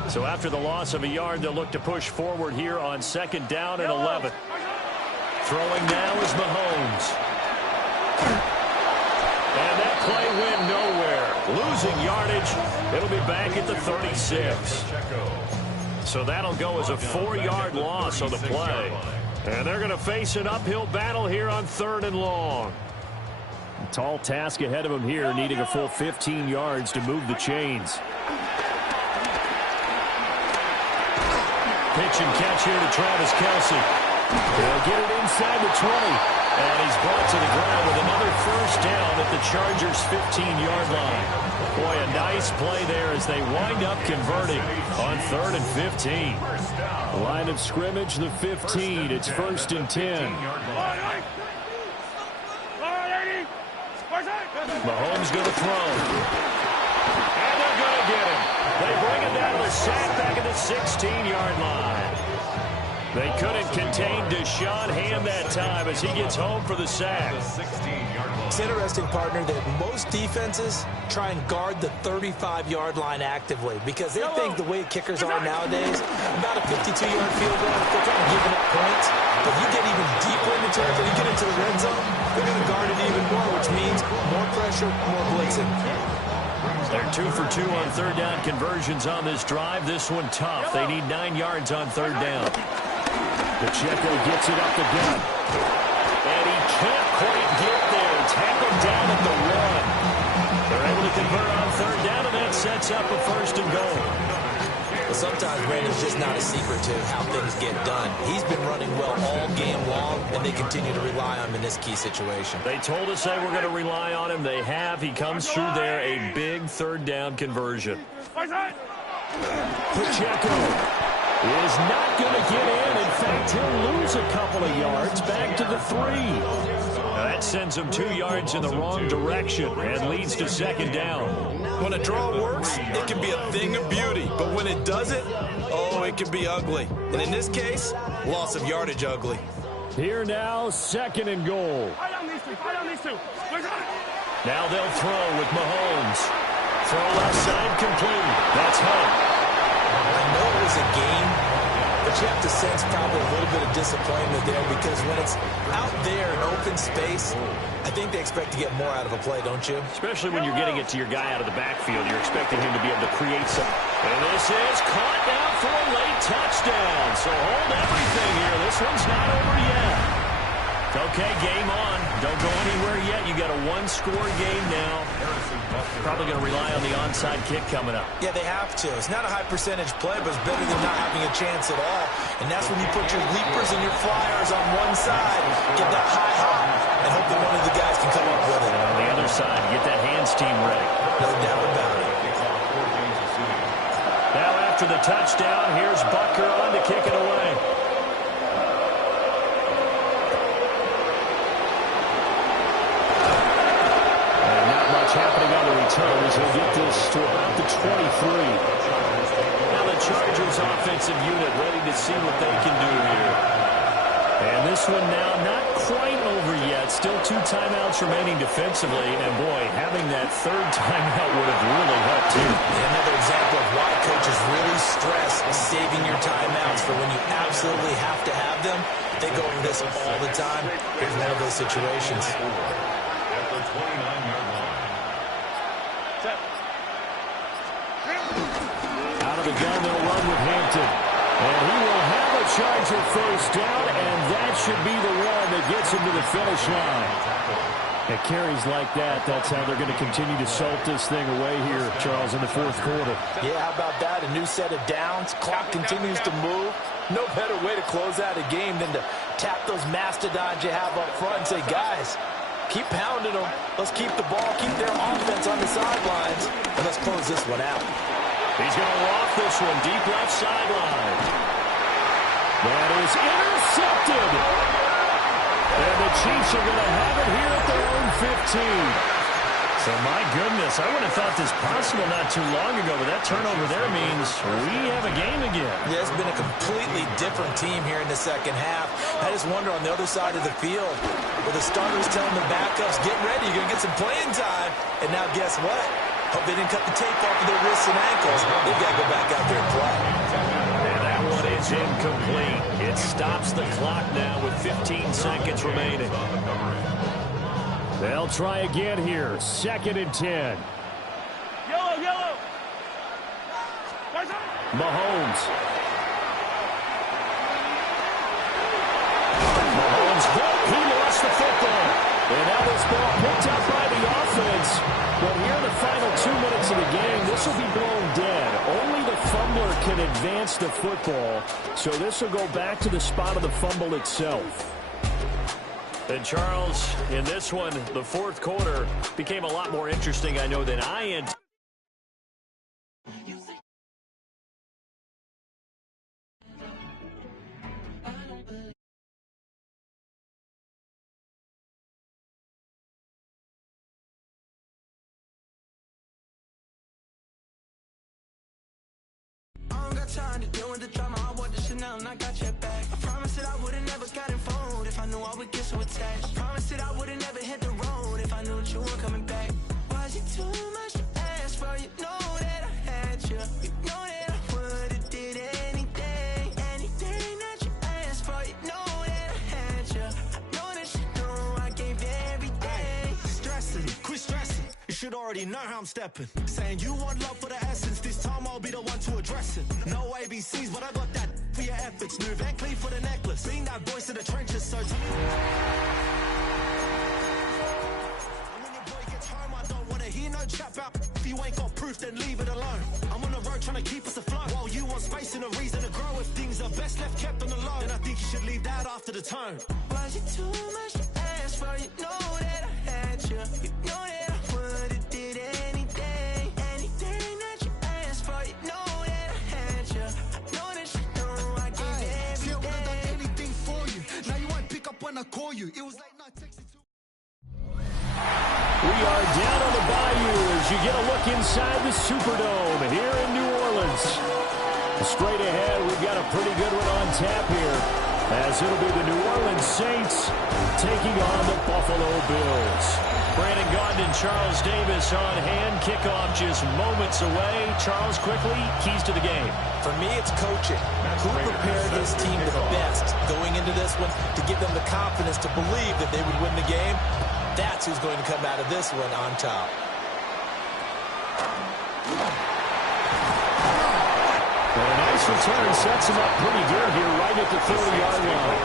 So after the loss of a yard, they'll look to push forward here on 2nd down and 11. Throwing now is Mahomes. And that play went nowhere. Losing yardage. It'll be back at the 36. So that'll go as a 4-yard loss on the play. And they're going to face an uphill battle here on 3rd and long. A tall task ahead of him here, needing a full 15 yards to move the chains. Pitch and catch here to Travis Kelce. They'll get it inside the 20. And he's brought to the ground with another first down at the Chargers' 15-yard line. Boy, a nice play there as they wind up converting on 3rd and 15. Line of scrimmage, the 15. It's 1st and 10. Mahomes going to throw. And they're going to get him. They bring him down to the sack back at the 16-yard line. They couldn't contain Deshaun Hand that time as he gets home for the sack. It's interesting, partner, that most defenses try and guard the 35-yard line actively because they think the way kickers are nowadays, about a 52-yard field goal, they're kind of giving up points. But you get even deeper into territory, you get into the red zone, they're going to guard it even more, which means more pressure, more blitzing. They're 2 for 2 on 3rd down conversions on this drive. This one tough. They need 9 yards on 3rd down. Pacheco gets it up the gut. And he can't quite get there. Tackled down at the 1. They're able to convert on 3rd down, and that sets up a 1st and goal. Well, sometimes Brandon's just not a secret to how things get done. He's been running well all game long, and they continue to rely on him in this key situation. They told us they were going to rely on him. They have. He comes through there, a big 3rd down conversion. Pacheco is not going to get in. In fact, he'll lose a couple of yards back to the 3. Now that sends him 2 yards in the wrong direction and leads to 2nd down. When a draw works, it can be a thing of beauty. But when it doesn't, oh, it can be ugly. And in this case, loss of yardage ugly. Here now, 2nd and goal. Now they'll throw with Mahomes. Throw left side complete. That's Hunt. I know it was a game, but you have to sense probably a little bit of disappointment there because when it's out there in open space, I think they expect to get more out of a play, don't you? Especially when you're getting it to your guy out of the backfield. You're expecting him to be able to create some. And this is caught now for a late touchdown. So hold everything here. This one's not over yet. Okay, game on. Don't go anywhere yet. You got a 1-score game now. Probably going to rely on the onside kick coming up. Yeah, they have to. It's not a high percentage play, but it's better than not having a chance at all. And that's when you put your leapers and your flyers on one side, get that high hop, and hope that one of the guys can come up with it. On the other side, get that hands team ready. No doubt about it. Now after the touchdown, here's Butker on to kick it away. Happening on the return as he'll get this to about the 23. Now the Chargers offensive unit ready to see what they can do here. And this one now not quite over yet. Still 2 timeouts remaining defensively. And boy, having that 3rd timeout would have really helped too. Another example of why coaches really stress saving your timeouts for when you absolutely have to have them. They go over this all the time. Here's one of those situations. At the 29-yard line. Out of the gun, they'll run with Hampton. And he will have a Charger first down, and that should be the one that gets him to the finish line. At carries like that, that's how they're going to continue to salt this thing away here, Charles, in the 4th quarter. Yeah, how about that? A new set of downs. Clock continues to move. No better way to close out a game than to tap those mastodons you have up front and say, guys, Keep pounding them. Let's keep the ball, keep their offense on the sidelines, and let's close this one out. He's going to loft this one deep left sideline. That is intercepted. And the Chiefs are going to have it here at their own 15. So, my goodness, I would have thought this possible not too long ago, but that turnover there means we have a game again. Yeah, it's been a completely different team here in the second half. I just wonder on the other side of the field, where the starters telling the backups, get ready, you're going to get some playing time. And now guess what? Hope they didn't cut the tape off of their wrists and ankles. They've got to go back out there and play. And that one is incomplete. It stops the clock now with 15 seconds remaining. They'll try again here. 2nd and 10. Yellow. Mahomes hit. He lost the football. And now this ball picked up by the offense. But here in the final 2 minutes of the game, this will be blown dead. Only the fumbler can advance the football. So this will go back to the spot of the fumble itself. And Charles, in this one, the fourth quarter became a lot more interesting, I know, than I anticipated. Time to deal with the drama. I want the Chanel and I got your back. I promised that I would've never got involved if I knew I would get so attached. Promised that I would've never hit the road if I knew that you weren't coming back. Was it too much to ask for? You know that I had you. You know that I would've did anything that you asked for. You know that I had you. I know that you know I gave everything. Stressing, quit stressing. You should already know how I'm stepping. Saying you want love for the essence. This time I'll be the one to address it. No ABCs, but I got that for your efforts. New Van Cleef for the necklace. Being that voice in the trenches, so and when your boy gets home, I don't want to hear no chat about if you ain't got proof, then leave it alone. I'm on the road trying to keep us afloat. While you want space and a reason to grow. If things are best left kept on the low, then I think you should leave that after the tone. Was it too much to ask for? You know that I had you. You know that I would've did anything that you asked for. You know that I had you. I know that you know I gave everything. See, I would've done anything for you. Now you won't pick up when I call you. It was like not texting to. We are down on the bayou as you get a look inside the Superdome here in New Orleans. Straight ahead, we've got a pretty good one on tap here, as it'll be the New Orleans Saints taking on the Buffalo Bills. Brandon Gaudin and Charles Davis on hand. Kickoff just moments away. Charles, quickly, keys to the game. For me, it's coaching. Who prepared his team the best going into this one to give them the confidence to believe that they would win the game? That's who's going to come out of this one on top. And a nice return sets him up pretty good here right at the 30-yard line.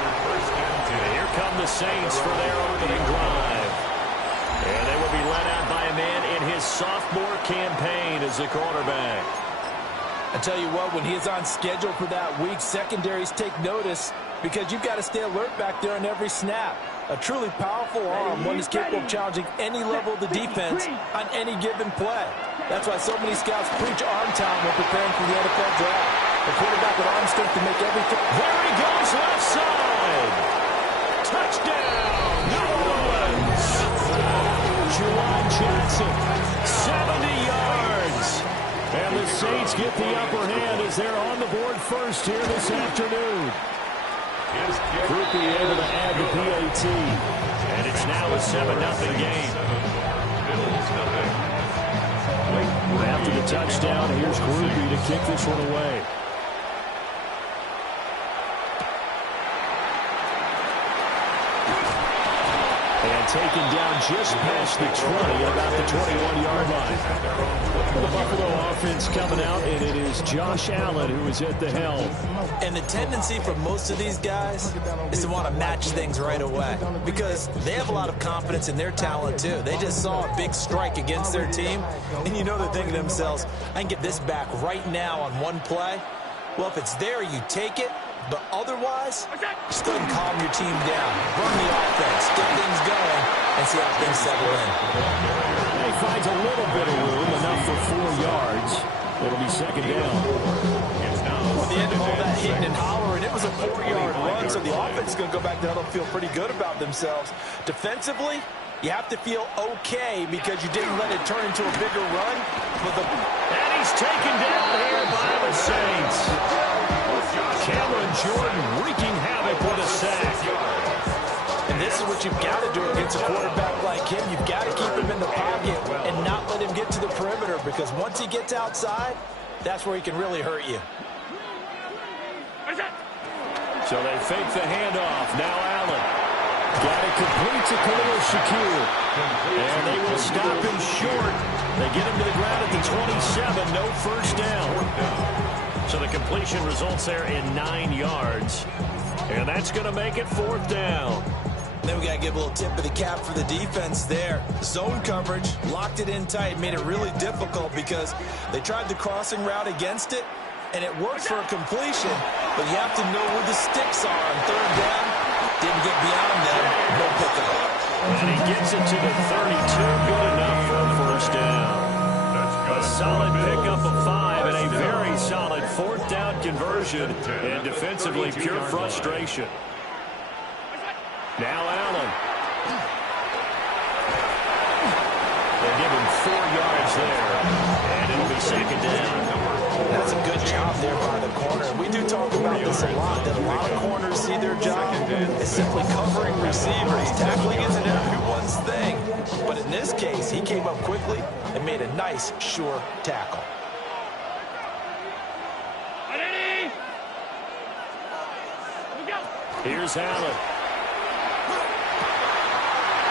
And here come the Saints for their opening drive. And they will be led out by a man in his sophomore campaign as a quarterback. I tell you what, when he is on schedule for that week, secondaries take notice because you've got to stay alert back there on every snap. A truly powerful arm, one is capable of challenging any level of the defense on any given play. That's why so many scouts preach arm talent when preparing for the NFL draft. A quarterback with arm strength to make everything. There he goes, left side. Touchdown, New Orleans. Juwan Johnson, 70 yards. And the Saints get the upper hand as they're on the board first here this afternoon. Groupie able to add the PAT. And it's now a 7-0 game. After the touchdown, here's Groupie to kick this one away. And taken down just past the 20 at about the 21-yard line. The Buffalo offense coming out, and it is Josh Allen who is at the helm. And the tendency for most of these guys is to want to match things right away because they have a lot of confidence in their talent, too. They just saw a big strike against their team, and you know they're thinking to themselves, I can get this back right now on one play. Well, if it's there, you take it. But otherwise, just go ahead and calm your team down. Run the offense, get things going, and see how things settle in. He finds a little bit of room, enough for 4 yards. It'll be second down. At the end of all that hitting and hollering, it was a 4-yard run, so the offense is going to go back to huddle and feel pretty good about themselves. Defensively, you have to feel okay because you didn't let it turn into a bigger run. And he's taken down here by the Saints. Cameron Jordan wreaking havoc with a sack. And this is what you've got to do against a quarterback like him. You've got to keep him in the pocket and not let him get to the perimeter, because once he gets outside, that's where he can really hurt you. So they fake the handoff. Now Allen. Got it complete to Khalil Shakir. And they will stop him short. They get him to the ground at the 27. No first down. So the completion results there in 9 yards. And that's going to make it 4th down. Then we got to give a little tip of the cap for the defense there. Zone coverage, locked it in tight, made it really difficult because they tried the crossing route against it, and it worked for a completion, but you have to know where the sticks are on 3rd down. Didn't get beyond them, no pickup. And he gets it to the 32, good enough for a first down. A solid pickup of 5 and a very solid 4th down conversion, and defensively pure frustration. Now Allen. They give him 4 yards there, and it'll be second down. That's a good job there by the corner. We do talk about this a lot, that a lot of corners see their job as simply covering receivers. Tackling isn't everyone's thing. But in this case, he came up quickly and made a nice, sure tackle. Here's Allen.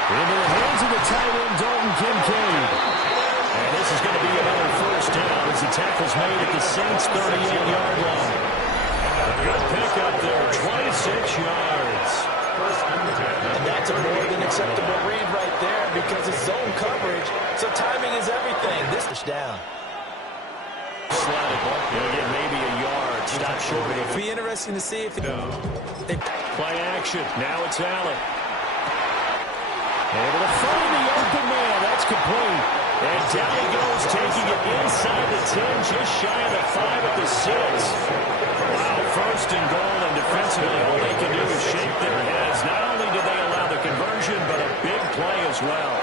Into the hands of the tight end, Dalton Kincaid. And this is going to be another first down as the tackle's made at the Saints' 38-yard line. A good pickup there, 26 yards. And that's a more than acceptable read right there because it's zone coverage, so timing is everything. This is down. Slotted. Going to get maybe a yard. Stop short. It'll be interesting to see if they play action. Now it's Allen. Able to find the open man. That's complete. And down he goes, taking it inside the 10, just shy of the 5 at the 6. Wow, 1st and goal, and defensively all they can do is shake their heads. Not only did they allow the conversion, but a big play as well.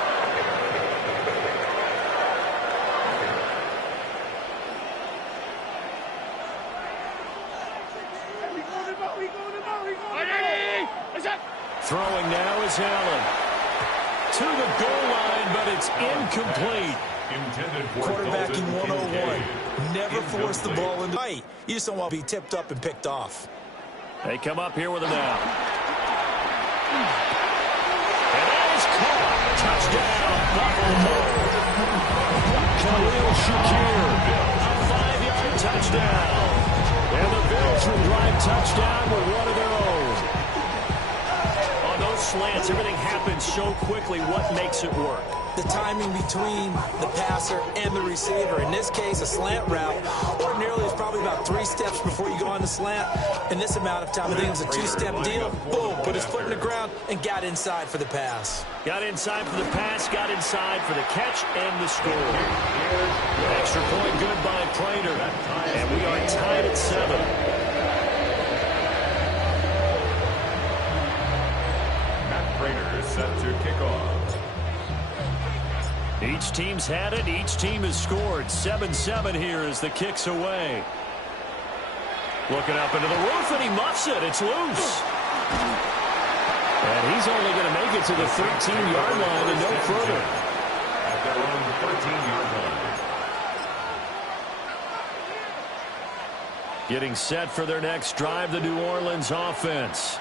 Throwing now is Allen. To the goal line, but it's incomplete. Quarterbacking 101. Never force the ball into right. You just don't want to be tipped up and picked off. They come up here with him now. And that is caught. Touchdown, Buffalo. Khalil Shakir. A 5-yard touchdown. And the Bills will drive touchdown with one of their own. Slants, everything happens so quickly. What makes it work? The timing between the passer and the receiver. In this case, a slant route ordinarily is probably about 3 steps before you go on the slant. In this amount of time, I think it's a 2-step deal. Boom, put his foot in the ground and got inside for the pass. Got inside for the pass, got inside for the catch and the score. Extra point good by Prater. And we are tied at 7. Set to kick off. Each team's had it. Each team has scored. 7-7 here as the kick's away. Looking up into the roof, and he muffs it. It's loose. And he's only going to make it to the 13-yard line and no further. At their own 13-yard line. Getting set for their next drive, the New Orleans offense.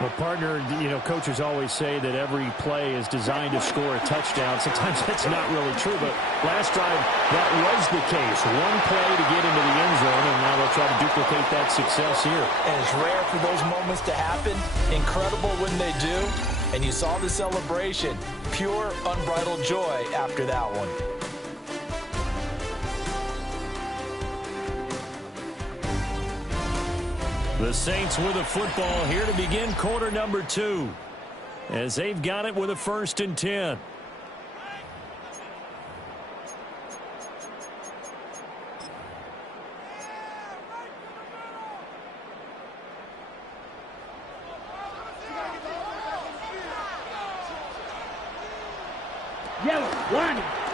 Well, partner, coaches always say that every play is designed to score a touchdown. Sometimes that's not really true, but last drive, that was the case. One play to get into the end zone, and now they'll try to duplicate that success here. And it's rare for those moments to happen. Incredible when they do. And you saw the celebration. Pure, unbridled joy after that one. The Saints with a football here to begin quarter number 2. as they've got it with a 1st and 10.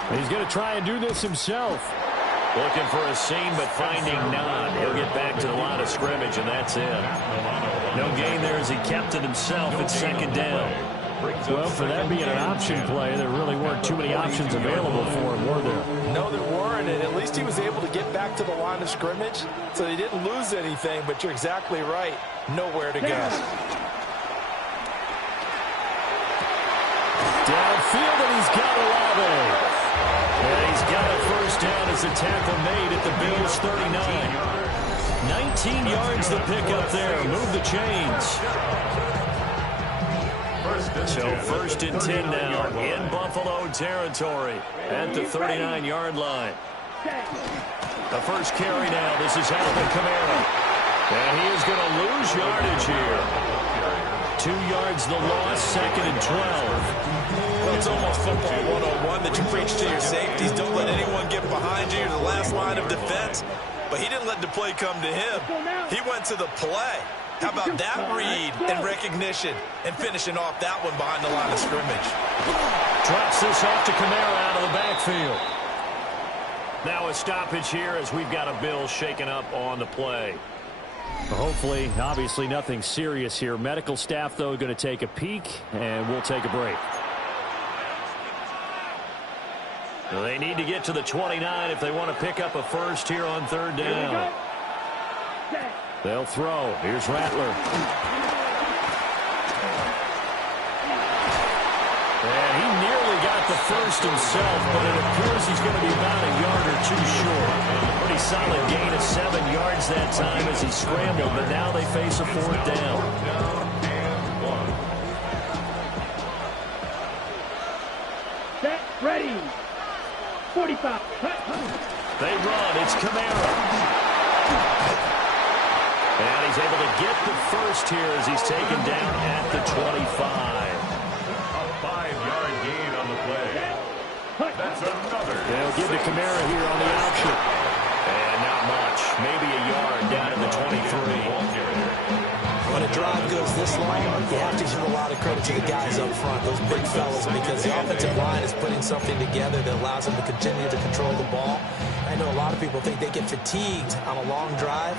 He's going to try and do this himself. Looking for a seam, but finding none. He'll get back to the line of scrimmage, and that's it. No gain there as he kept it himself at 2nd down. Well, for that being an option play, there really weren't too many options available for him, were there? No, there weren't, and at least he was able to get back to the line of scrimmage, so he didn't lose anything, but you're exactly right. Nowhere to go. Downfield, and he's got Olave. And he's got a 1st down as the tackle made at the Bills' 39. 19 yards the pickup there. Move the chains. So 1st and 10 now in Buffalo territory at the 39-yard line. The first carry now. This is Alvin Kamara. And he is going to lose yardage here. 2 yards the loss, 2nd and 12. Well, it's almost football 101 that you preach to your safeties. Don't let anyone get behind you. You're the last line of defense. But he didn't let the play come to him. He went to the play. How about that read and recognition and finishing off that one behind the line of scrimmage? Drops this off to Kamara out of the backfield. Now a stoppage here as we've got a Bill shaken up on the play. Hopefully, obviously nothing serious here. Medical staff, though, going to take a peek, and we'll take a break. They need to get to the 29 if they want to pick up a 1st here on 3rd down. They'll throw. Here's Rattler. And he nearly got the 1st himself, but it appears he's going to be about a yard or 2 short. Pretty solid gain of 7 yards that time as he scrambled, but now they face a 4th down. Set, ready. 45. They run. It's Kamara. And he's able to get the 1st here as he's taken down at the 25. A 5-yard gain on the play. That's another. They'll give to Kamara here on the option. And not much. Maybe a yard down at the 23. When a drive goes this long, you have to give a lot of credit to the guys up front, those big fellas, because the offensive line is putting something together that allows them to continue to control the ball. I know a lot of people think they get fatigued on a long drive.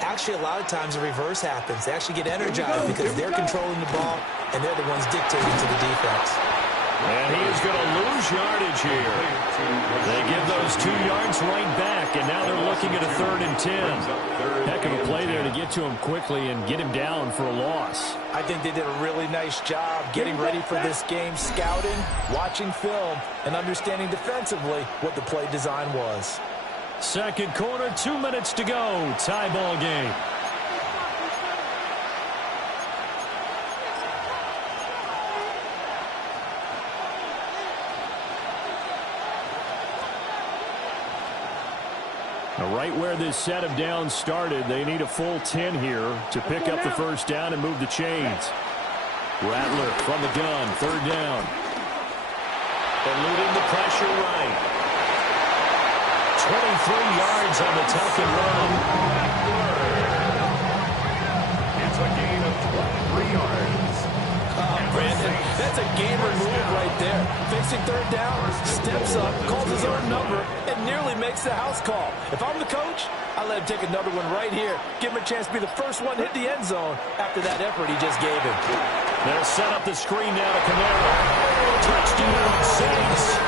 Actually, a lot of times the reverse happens. They actually get energized because they're controlling the ball, and they're the ones dictating to the defense. And he is going to lose yardage here. They give those 2 yards right back, and now they're looking at a 3rd and 10. Heck of a play there to get to him quickly and get him down for a loss. I think they did a really nice job getting ready for this game, scouting, watching film, and understanding defensively what the play design was. 2nd quarter, 2 minutes to go. Tie ball game. Right where this set of downs started, they need a full 10 here to pick up the 1st down and move the chains. Rattler from the gun, 3rd down. Eluding the pressure right. 23 yards on the tuck and run. It's a gain of 23 yards. Brandon, that's a gamer move right there. Facing 3rd down, steps up, calls his own number, and nearly makes the house call. If I'm the coach, I let him take another one right here. Give him a chance to be the first one to hit the end zone after that effort he just gave him. They'll set up the screen now to Kamara. Touchdown, Saints.